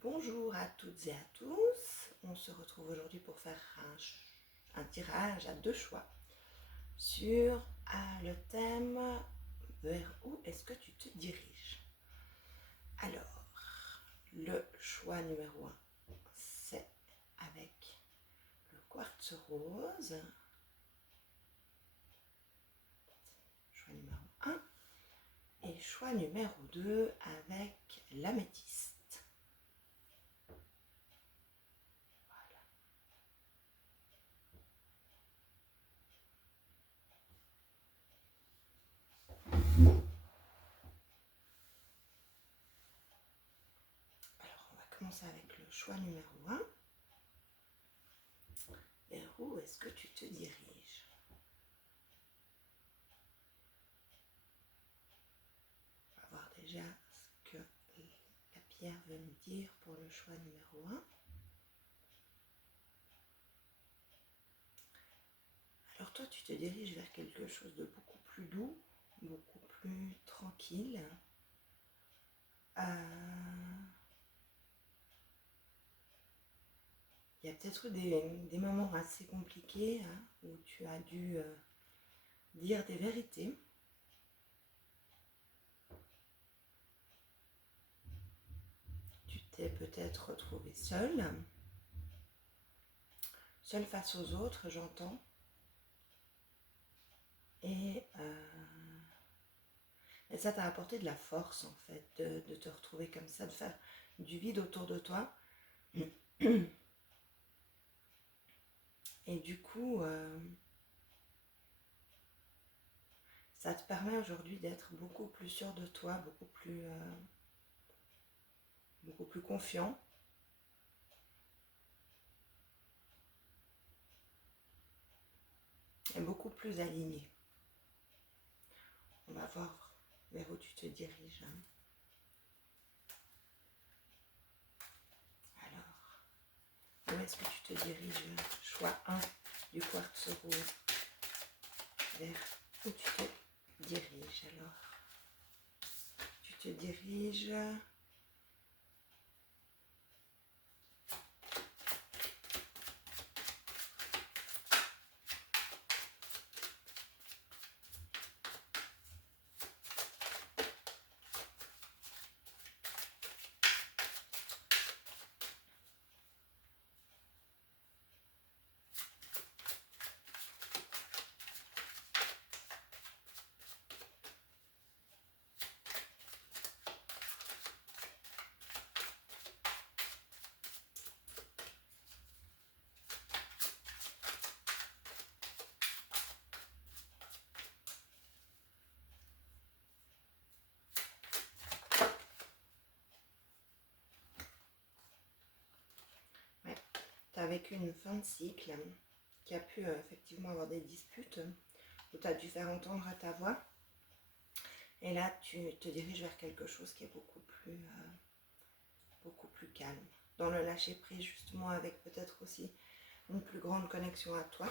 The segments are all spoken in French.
Bonjour à toutes et à tous, on se retrouve aujourd'hui pour faire un tirage à deux choix sur le thème vers où est-ce que tu te diriges. Alors, le choix numéro 1, c'est avec le quartz rose. Choix numéro 1. Et choix numéro 2 avec l'améthyste. Alors, on va commencer avec le choix numéro 1. Vers où est-ce que tu te diriges? On va voir déjà ce que la pierre veut nous dire pour le choix numéro 1. Alors toi, tu te diriges vers quelque chose de beaucoup plus doux, beaucoup plus tranquille. Il y a peut-être eu des moments assez compliqués où tu as dû dire des vérités. Tu t'es peut-être retrouvé seul face aux autres, j'entends. Et ça t'a apporté de la force, en fait, de te retrouver comme ça, de faire du vide autour de toi. Et du coup, ça te permet aujourd'hui d'être beaucoup plus sûr de toi, beaucoup plus confiant. Et beaucoup plus aligné. On va voir vers où tu te diriges. Alors, où est-ce que tu te diriges? Choix 1 du quartz rose. Vers où tu te diriges alors? Tu te diriges tu as vécu une fin de cycle qui a pu effectivement avoir des disputes où tu as dû faire entendre ta voix. Et là, tu te diriges vers quelque chose qui est beaucoup plus calme. Dans le lâcher prise, justement, avec peut-être aussi une plus grande connexion à toi.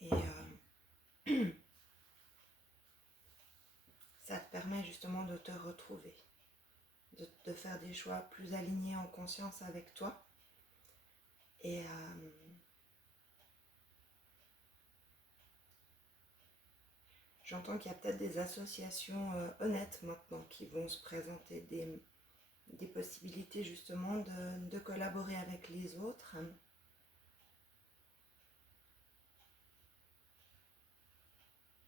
Et ça te permet justement de te retrouver, de faire des choix plus alignés en conscience avec toi. Et j'entends qu'il y a peut-être des associations honnêtes maintenant qui vont se présenter, des possibilités justement de collaborer avec les autres.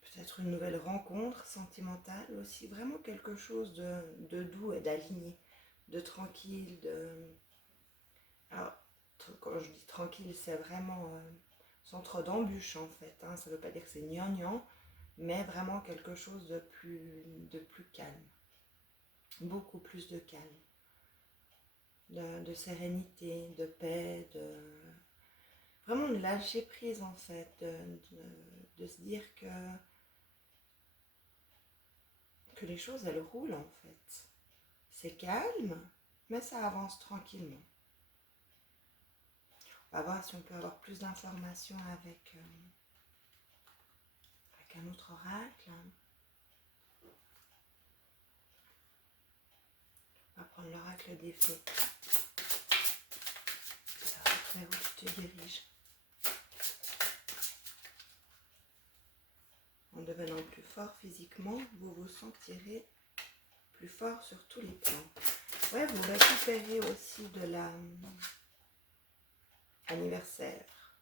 Peut-être une nouvelle rencontre sentimentale aussi, vraiment quelque chose de doux et d'aligné, de tranquille, Alors, quand je dis tranquille, c'est vraiment sans trop d'embûches en fait, ça ne veut pas dire que c'est gnangnan, mais vraiment quelque chose de plus calme, beaucoup plus de calme, de sérénité, de paix, vraiment de lâcher prise en fait, de se dire que les choses elles roulent en fait. C'est calme, mais ça avance tranquillement. On va voir si on peut avoir plus d'informations avec un autre oracle. prendre l'oracle des fées. Vers où tu te diriges. En devenant plus fort physiquement, vous vous sentirez plus fort sur tous les plans. Ouais, vous récupérez aussi de la anniversaire.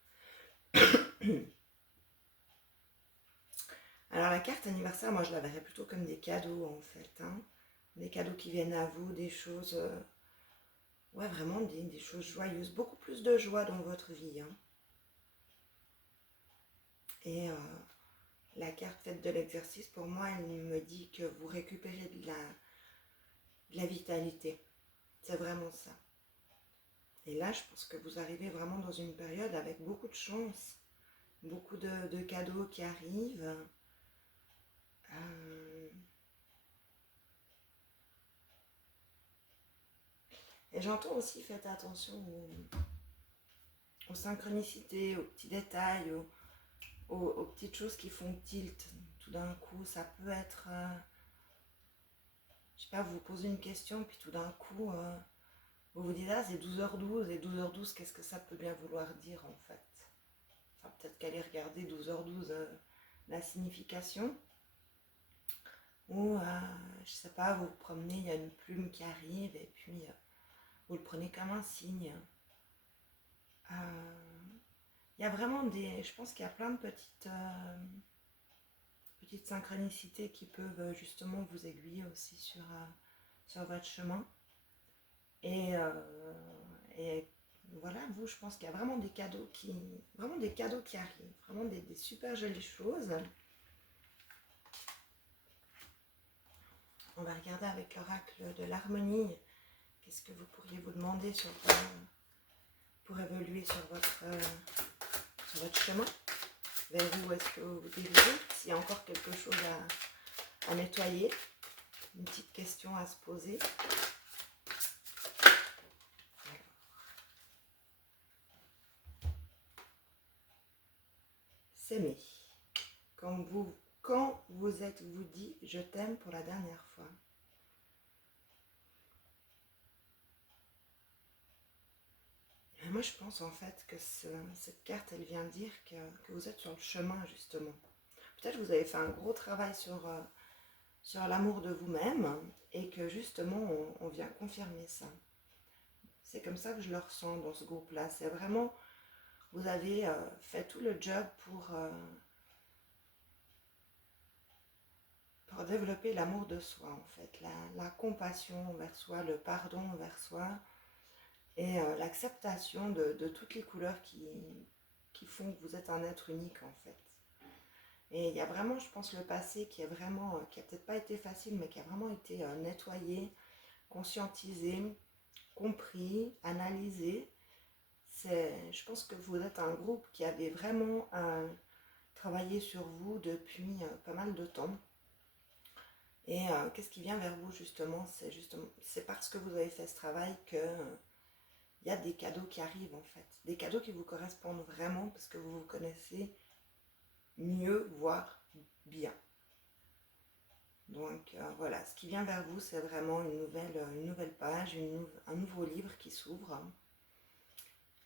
Alors la carte anniversaire, moi je la verrais plutôt comme des cadeaux en fait. Hein. Des cadeaux qui viennent à vous, des choses, ouais vraiment des choses joyeuses. Beaucoup plus de joie dans votre vie. Hein. Et la carte faite de l'exercice, pour moi, elle me dit que vous récupérez de la vitalité. C'est vraiment ça. Et là, je pense que vous arrivez vraiment dans une période avec beaucoup de chance, beaucoup de cadeaux qui arrivent. Et j'entends aussi, faites attention aux synchronicités, aux petits détails, aux petites choses qui font tilt. Tout d'un coup, ça peut être, je sais pas, vous vous posez une question, puis tout d'un coup, vous vous dites, ah, c'est 12h12, et 12h12, qu'est-ce que ça peut bien vouloir dire en fait? Enfin, peut-être qu'aller regarder 12h12, la signification. Ou, je sais pas, vous vous promenez, il y a une plume qui arrive, et puis vous le prenez comme un signe. Il y a vraiment je pense qu'il y a plein de petites synchronicités qui peuvent justement vous aiguiller aussi sur votre chemin. Et voilà, vous, je pense qu'il y a vraiment des cadeaux qui arrivent, vraiment des super jolies choses. On va regarder avec l'oracle de l'harmonie. Qu'est-ce que vous pourriez vous demander pour évoluer sur votre chemin? Vers où est-ce que vous dirigez? S'il y a encore quelque chose à nettoyer, une petite question à se poser. S'aimer. Quand vous êtes-vous dit je t'aime pour la dernière fois? Et moi je pense en fait que cette carte elle vient dire que vous êtes sur le chemin justement. Peut-être que vous avez fait un gros travail sur l'amour de vous-même et que justement on vient confirmer ça. C'est comme ça que je le ressens dans ce groupe-là. C'est vraiment, vous avez fait tout le job pour développer l'amour de soi en fait, la compassion envers soi, le pardon envers soi et l'acceptation de toutes les couleurs qui font que vous êtes un être unique en fait. Et il y a vraiment, je pense, le passé qui a peut-être pas été facile, mais qui a vraiment été nettoyé, conscientisé, compris, analysé. Je pense que vous êtes un groupe qui avait vraiment travaillé sur vous depuis pas mal de temps. Et qu'est-ce qui vient vers vous justement? C'est parce que vous avez fait ce travail que y a des cadeaux qui arrivent en fait. Des cadeaux qui vous correspondent vraiment parce que vous vous connaissez mieux, voire bien. Donc voilà, ce qui vient vers vous, c'est vraiment une nouvelle page, un nouveau livre qui s'ouvre.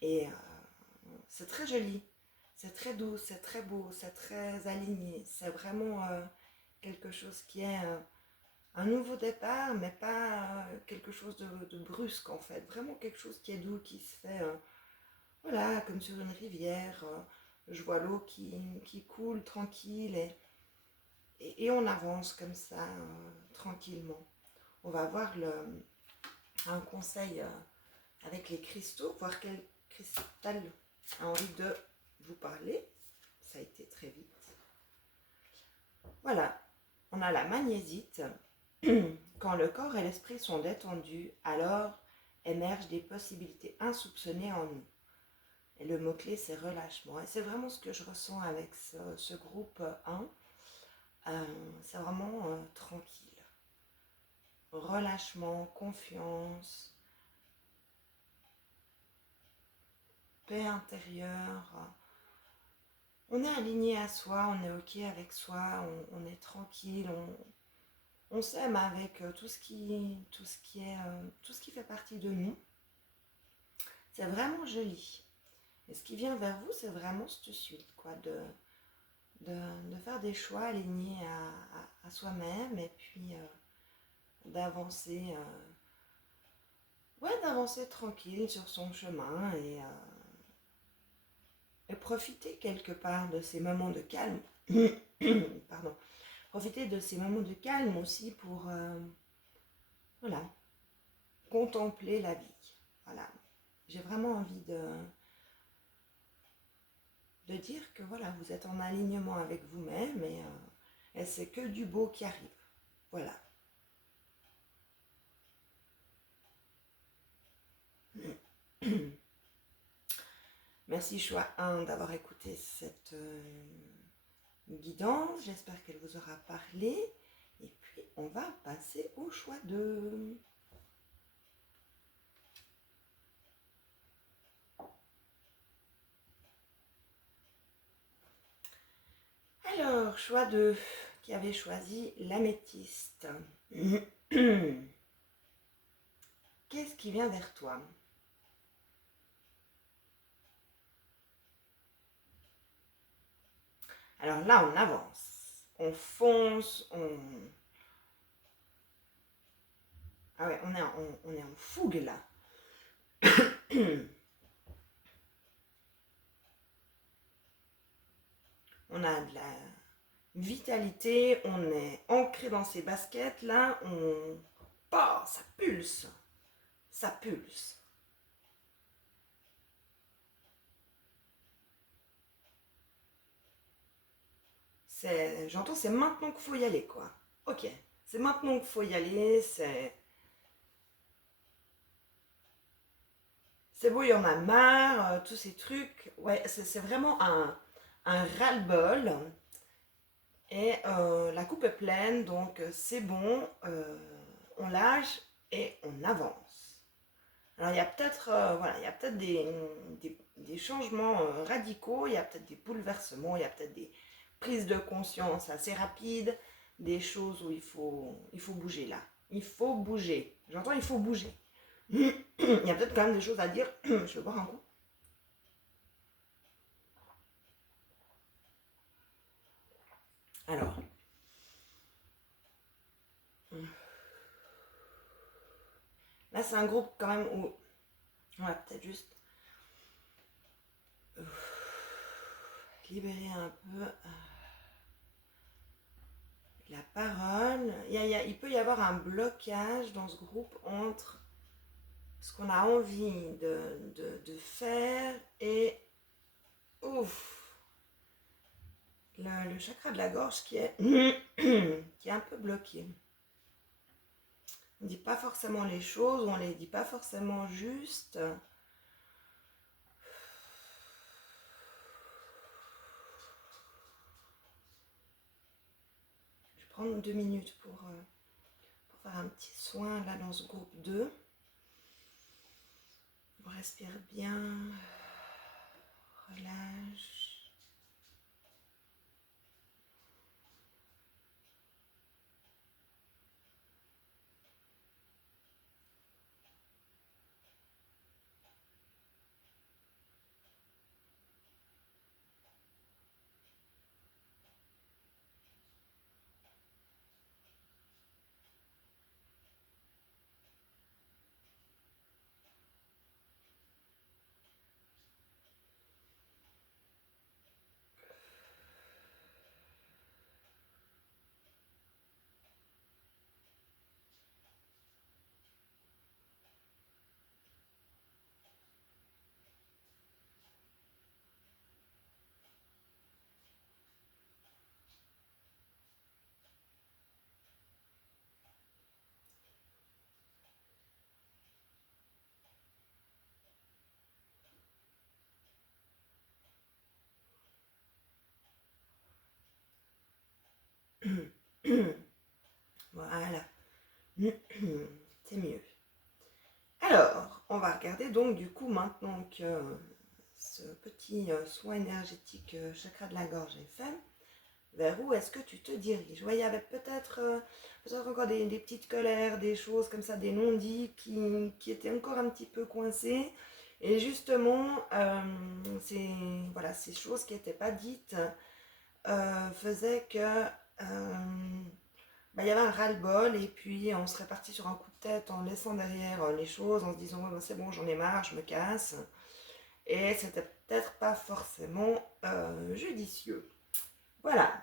Et c'est très joli, c'est très doux, c'est très beau, c'est très aligné. C'est vraiment quelque chose qui est un nouveau départ, mais pas quelque chose de brusque en fait. Vraiment quelque chose qui est doux, qui se fait, voilà, comme sur une rivière. Je vois l'eau qui coule tranquille et on avance comme ça, tranquillement. On va voir un conseil avec les cristaux, voir quel cristal a envie de vous parler. Ça a été très vite. Voilà, on a la magnésite. Quand le corps et l'esprit sont détendus, alors émergent des possibilités insoupçonnées en nous. Et le mot-clé, c'est relâchement. Et c'est vraiment ce que je ressens avec ce groupe 1. C'est vraiment tranquille. Relâchement, confiance, paix intérieure. On est aligné à soi, on est ok avec soi, on est tranquille, on s'aime avec tout ce qui fait partie de nous. C'est vraiment joli. Et ce qui vient vers vous, c'est vraiment cette suite, quoi, de faire des choix alignés à soi-même et puis d'avancer d'avancer tranquille sur son chemin et profiter quelque part de ces moments de calme. Pardon. Profiter de ces moments de calme aussi pour voilà, contempler la vie. Voilà. J'ai vraiment envie de dire que voilà, vous êtes en alignement avec vous-même et c'est que du beau qui arrive. Voilà. Merci choix 1 d'avoir écouté cette guidance. J'espère qu'elle vous aura parlé. Et puis, on va passer au choix 2. Alors, choix 2, qui avait choisi l'améthyste. Qu'est-ce qui vient vers toi? Alors là, on avance, on fonce, Ah ouais, on est en fougue là. On a de la vitalité, on est ancré dans ses baskets là, ça pulse, ça pulse. J'entends, c'est maintenant qu'il faut y aller, quoi. Ok, c'est maintenant qu'il faut y aller, c'est beau, il y en a marre, tous ces trucs. Ouais, c'est vraiment un ras-le-bol. Et la coupe est pleine, donc c'est bon, on lâche et on avance. Alors il y a peut-être il y a peut-être des changements radicaux, il y a peut-être des bouleversements, il y a peut-être des prises de conscience assez rapides, des choses où il faut bouger là. Il faut bouger. J'entends, il faut bouger. Il y a peut-être quand même des choses à dire. Je vais boire un coup. Alors. Là, c'est un groupe quand même où on va peut-être juste libérer un peu la parole. Il peut y avoir un blocage dans ce groupe entre ce qu'on a envie de faire et le chakra de la gorge qui est, qui est un peu bloqué. On ne dit pas forcément les choses, on ne les dit pas forcément juste. Je vais prendre 2 minutes pour faire un petit soin là dans ce groupe 2. On respire bien, relâche. Voilà. C'est mieux. Alors, on va regarder donc du coup maintenant que ce petit soin énergétique chakra de la gorge est fait. Vers où est-ce que tu te diriges? Ouais, il y avait peut-être encore des petites colères, des choses comme ça, des non-dits qui étaient encore un petit peu coincés. Et justement, voilà, ces choses qui n'étaient pas dites faisaient que il y avait un ras-le-bol et puis on serait parti sur un coup de tête en laissant derrière les choses, en se disant ouais, ben, c'est bon, j'en ai marre, je me casse. Et c'était peut-être pas forcément judicieux. Voilà.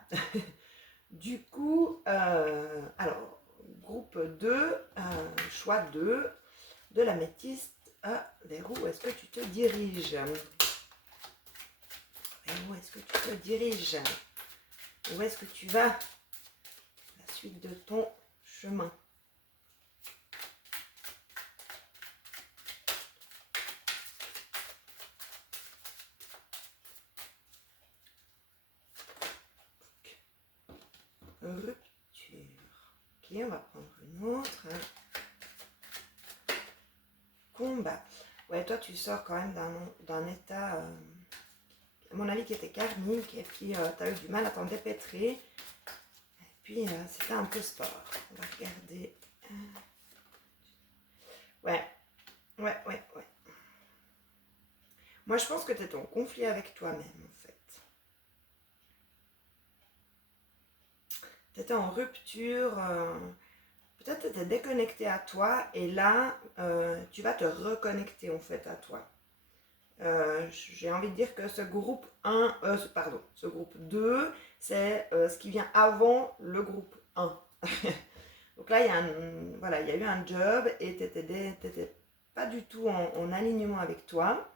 Du coup, alors, groupe 2, choix 2 de l'améthyste. Vers où est-ce que tu te diriges? Vers où est-ce que tu te diriges? Où est-ce que tu vas? La suite de ton chemin. Rupture. Ok, on va prendre une autre. Combat. Ouais, toi, tu sors quand même d'un état, à mon avis, qui était karmique, et puis tu as eu du mal à t'en dépêtrer. Et puis, c'était un peu sport. On va regarder. Ouais, ouais. Moi, je pense que tu étais en conflit avec toi-même, en fait. Tu étais en rupture. Peut-être tu étais déconnecté à toi, et là, tu vas te reconnecter, en fait, à toi. J'ai envie de dire que ce groupe 1, ce groupe 2, c'est ce qui vient avant le groupe 1. Donc là, voilà, il y a eu un job et tu n'étais pas du tout en alignement avec toi.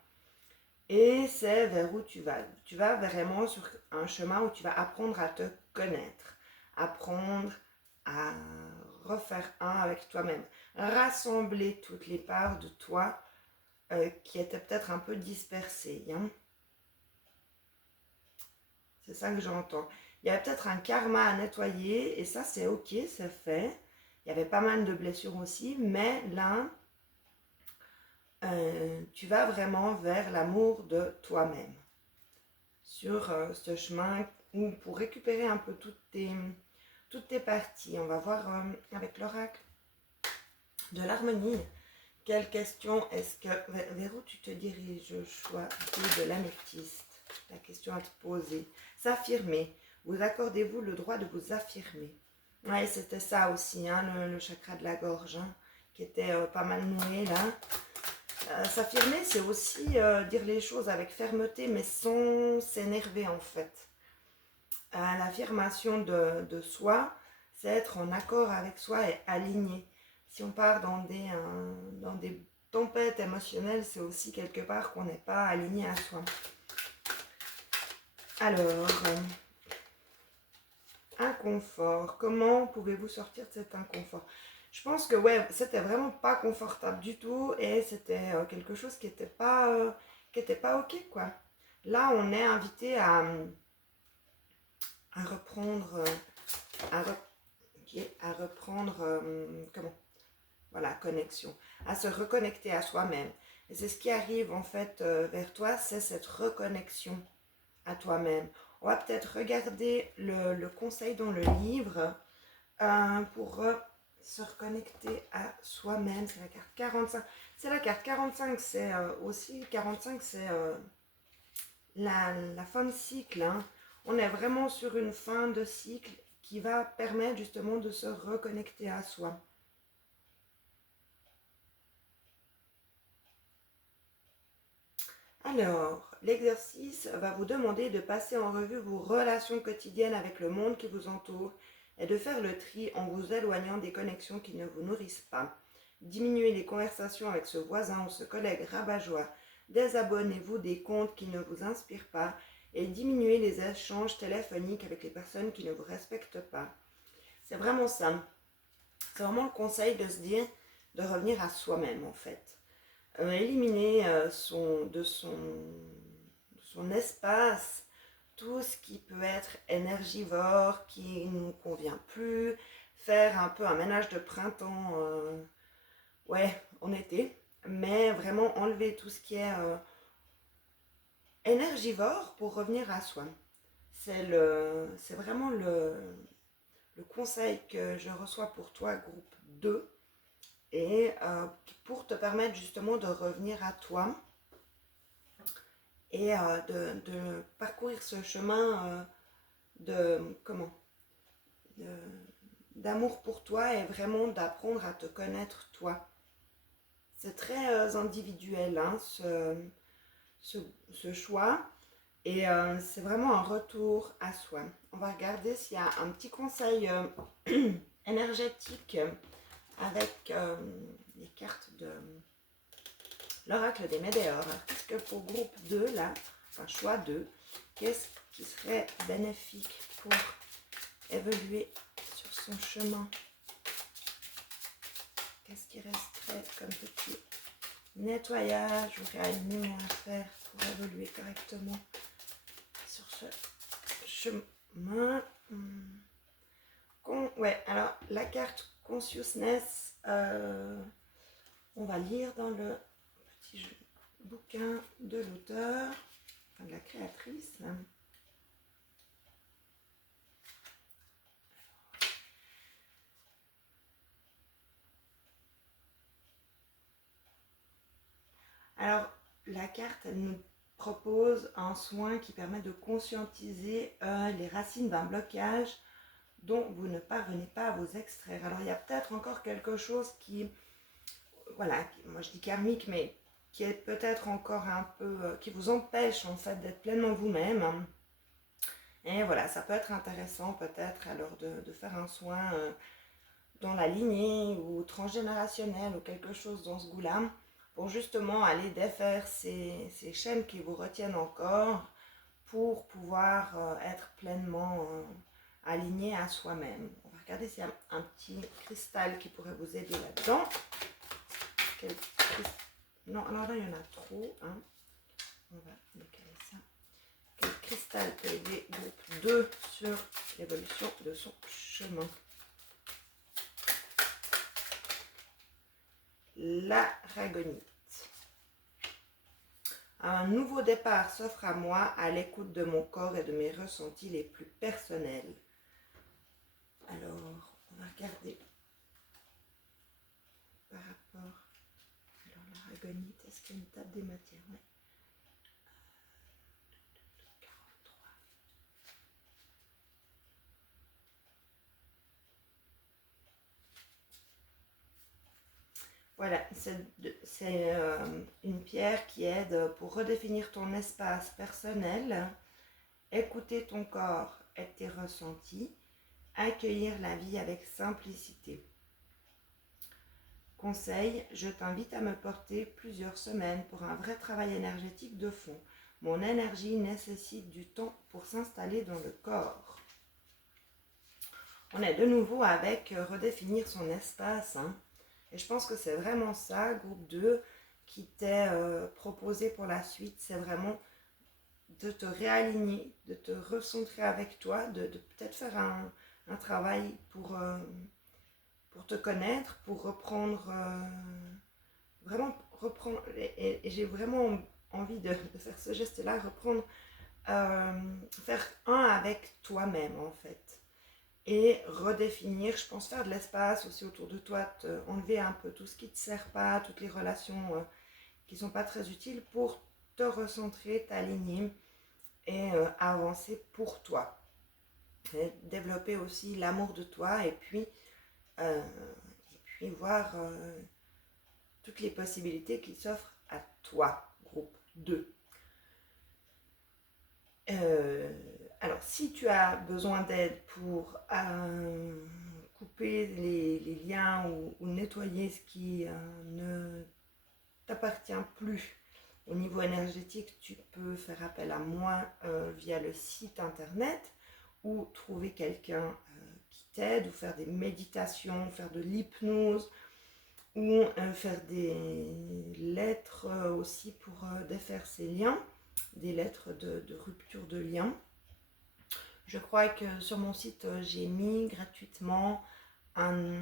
Et c'est vers où tu vas. Tu vas vraiment sur un chemin où tu vas apprendre à te connaître, apprendre à refaire un avec toi-même, rassembler toutes les parts de toi qui étaient peut-être un peu dispersées. Hein. C'est ça que j'entends. Il y avait peut-être un karma à nettoyer et ça c'est ok, c'est fait. Il y avait pas mal de blessures aussi, mais là, tu vas vraiment vers l'amour de toi-même. Sur ce chemin où pour récupérer un peu toutes tes parties, on va voir avec l'oracle de l'harmonie. Quelle question est-ce que... Vers où tu te diriges? Choix de l'améthyste. La question à te poser. S'affirmer. Vous accordez-vous le droit de vous affirmer? Ouais, c'était ça aussi, hein, le chakra de la gorge, hein, qui était pas mal noué là. S'affirmer, c'est aussi dire les choses avec fermeté, mais sans s'énerver en fait. L'affirmation de soi, c'est être en accord avec soi et aligné. Si on part dans des tempêtes émotionnelles, c'est aussi quelque part qu'on n'est pas aligné à soi. Alors, inconfort. Comment pouvez-vous sortir de cet inconfort? Je pense que ouais, c'était vraiment pas confortable du tout et c'était quelque chose qui était pas ok quoi. Là, on est invité à reprendre, à reprendre, comment? Voilà, connexion, à se reconnecter à soi-même. Et c'est ce qui arrive en fait vers toi, c'est cette reconnexion à toi-même. On va peut-être regarder le conseil dans le livre pour se reconnecter à soi-même. C'est la carte 45. C'est la carte 45, c'est aussi 45, c'est la fin de cycle. Hein. On est vraiment sur une fin de cycle qui va permettre justement de se reconnecter à soi. Alors, l'exercice va vous demander de passer en revue vos relations quotidiennes avec le monde qui vous entoure et de faire le tri en vous éloignant des connexions qui ne vous nourrissent pas. Diminuez les conversations avec ce voisin ou ce collègue rabat-joie. Désabonnez-vous des comptes qui ne vous inspirent pas et diminuez les échanges téléphoniques avec les personnes qui ne vous respectent pas. C'est vraiment ça. C'est vraiment le conseil de se dire de revenir à soi-même en fait. Éliminer de son espace tout ce qui peut être énergivore, qui ne nous convient plus, faire un peu un ménage de printemps, ouais, en été, mais vraiment enlever tout ce qui est énergivore pour revenir à soi. c'est vraiment le conseil que je reçois pour toi, groupe 2, et pour te permettre justement de revenir à toi et de parcourir ce chemin de, comment, de- d'amour pour toi et vraiment d'apprendre à te connaître toi. C'est très individuel, hein, ce, ce choix. Et c'est vraiment un retour à soi. On va regarder s'il y a un petit conseil énergétique avec les cartes de l'oracle des Médéors. Qu'est-ce que pour groupe 2, là, enfin choix 2, qu'est-ce qui serait bénéfique pour évoluer sur son chemin? Qu'est-ce qui resterait comme petit nettoyage ou réalignement à faire pour évoluer correctement sur ce chemin? Ouais, alors la carte Consciousness, on va lire dans le petit bouquin de l'auteur, enfin de la créatrice. Alors, la carte, elle nous propose un soin qui permet de conscientiser les racines d'un blocage dont vous ne parvenez pas à vous extraire. Alors, il y a peut-être encore quelque chose qui, voilà, moi je dis karmique, mais qui est peut-être encore un peu, qui vous empêche en fait d'être pleinement vous-même. Et voilà, ça peut être intéressant peut-être alors de faire un soin dans la lignée ou transgénérationnel ou quelque chose dans ce goût-là pour justement aller défaire ces chaînes qui vous retiennent encore pour pouvoir être pleinement aligné à soi-même. On va regarder s'il y a un petit cristal qui pourrait vous aider là-dedans. Non, alors là il y en a trop. Hein. On va décaler ça. Quel cristal peut aider groupe 2 sur l'évolution de son chemin? L'aragonite. Un nouveau départ s'offre à moi à l'écoute de mon corps et de mes ressentis les plus personnels. Alors, on va regarder par rapport. Alors, l'aragonite, est-ce qu'il y a une table des matières? Ouais. 43. Voilà, c'est une pierre qui aide pour redéfinir ton espace personnel, écouter ton corps et tes ressentis, accueillir la vie avec simplicité. Conseil, je t'invite à me porter plusieurs semaines pour un vrai travail énergétique de fond. Mon énergie nécessite du temps pour s'installer dans le corps. On est de nouveau avec redéfinir son espace. Hein. Et je pense que c'est vraiment ça, groupe 2, qui t'est proposé pour la suite. C'est vraiment de te réaligner, de te recentrer avec toi, de peut-être faire un travail pour te connaître, pour reprendre, vraiment reprendre, et j'ai vraiment envie de faire ce geste-là, reprendre, faire un avec toi-même en fait. Et redéfinir, je pense faire de l'espace aussi autour de toi, enlever un peu tout ce qui ne te sert pas, toutes les relations qui ne sont pas très utiles pour te recentrer, t'aligner et avancer pour toi. Et développer aussi l'amour de toi et puis voir toutes les possibilités qui s'offrent à toi, groupe 2. Alors, si tu as besoin d'aide pour couper les liens ou nettoyer ce qui ne t'appartient plus au niveau énergétique, tu peux faire appel à moi via le site internet ou trouver quelqu'un qui t'aide ou faire des méditations, faire de l'hypnose ou faire des lettres aussi pour défaire ces liens, des lettres de rupture de lien. Je crois que sur mon site, j'ai mis gratuitement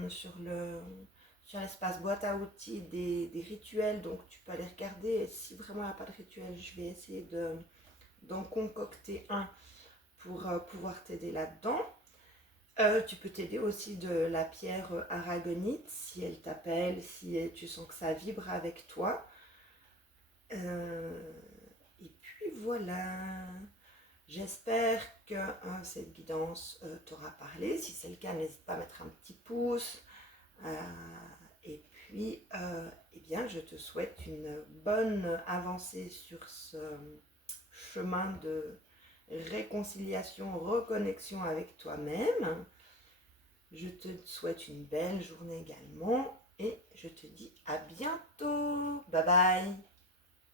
sur l'espace boîte à outils des rituels, donc tu peux aller regarder. Et si vraiment il n'y a pas de rituel, je vais essayer d'en concocter un pour pouvoir t'aider là-dedans. Tu peux t'aider aussi de la pierre aragonite si elle t'appelle, si tu sens que ça vibre avec toi. Euh, et puis voilà. J'espère que cette guidance t'aura parlé. Si c'est le cas, n'hésite pas à mettre un petit pouce. Euh, et puis, eh bien, je te souhaite une bonne avancée sur ce chemin de réconciliation, reconnexion avec toi-même. Je te souhaite une belle journée également et je te dis à bientôt. Bye bye.